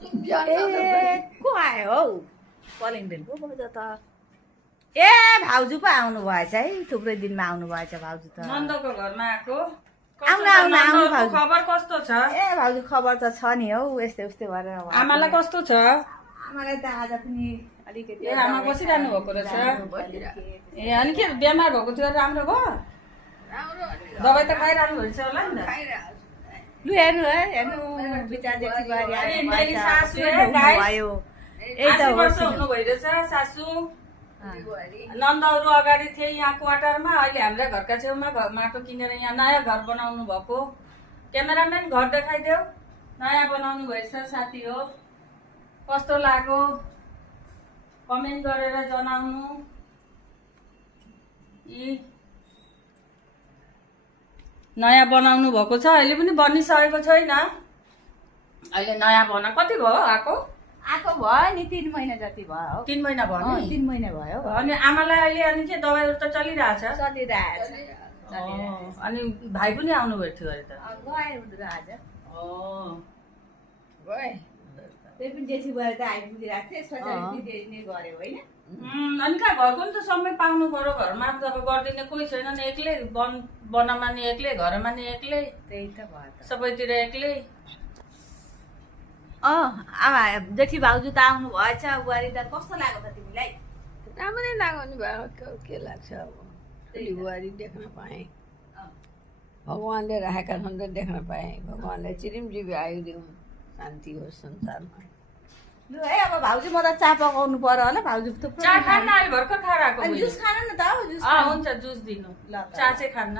को आयो हौ कलिङदेनको बोल्छ त ए भाउजू पो आउनु भएछ है थुप्रै दिनमा आउनु भएछ भाउजू त नन्दको घरमा आएको आउनु भाउजू खबर कस्तो छ ए भाउजू खबर त छ नि हौ यस्तै उस्तै गरेर आमालाई कस्तो छ आमालाई त आज पनि अलिकति ए आमा बसिरहनु भएको रहेछ ए अनि के बिमार भएको थियो राम्रो भयो दबाई त खाइरहनु भएछ होला नि त लु हेर्नु है हेर्नु बिचार जेठी बारी अनि मेरी सासू भयो यही त 80 वर्ष हुनु भइरहेछ सासू नन्दहरू अगाडि थिए यहाँ क्वार्टरमा अहिले हाम्रा घरका छेउमा माटो किनेर यहाँ नयाँ घर बनाउनु भएको क्यामेराम्यान घर देखाइदेऊ नयाँ बनाउनु भएछ साथी हो कस्तो लाग्यो कमेन्ट गरेर जनाउनु नयाँ बनाउनु भएको छ अहिले पनि बनिसकेको छैन अहिले नयाँ बना कति भयो आएको भयो नि 3 महिना जति भयो 3 महिना भयो नि 3 महिना भयो अनि आमालाई अहिले अनि के दबाईहरू त चलिरहेछ अनि भाइ पनि आउनु भएको थियो अरे त गए आज गए त्यही पनि जेठी भएर त आइपुगिरहेको थिएँ सोचाइ गऱ्यो होइन अनि कहाँ घरको नि त समय पाउनु पर्यो घरमा अब गरिदिने कोही छैन नि एक्लै बनामा नि एक्लै घरमा नि एक्लै त्यही त भयो सबैतिर एक्लै आमा जेठी भाउजू त आउनु भएछ बुहारी त कस्तो लाग्यो त तिमीलाई राम्रै लाग्यो नि भयो के लाग्छ अब बुहारी देख्न पाएँ भगवान्ले राखेका छन् त देख्न पाएँ भगवान्लाई चिरिमजिबी आयु दिउँ शान्ति होस् संसारमा लु है अब भाउजू म त चा पकाउनु पर्यो होला भाउजू थुप्रो चा खान्न अहिले भर्खर खाएर आएको जुस खानु न त हुन्छ जुस दिनु चा चाहिँ खान्न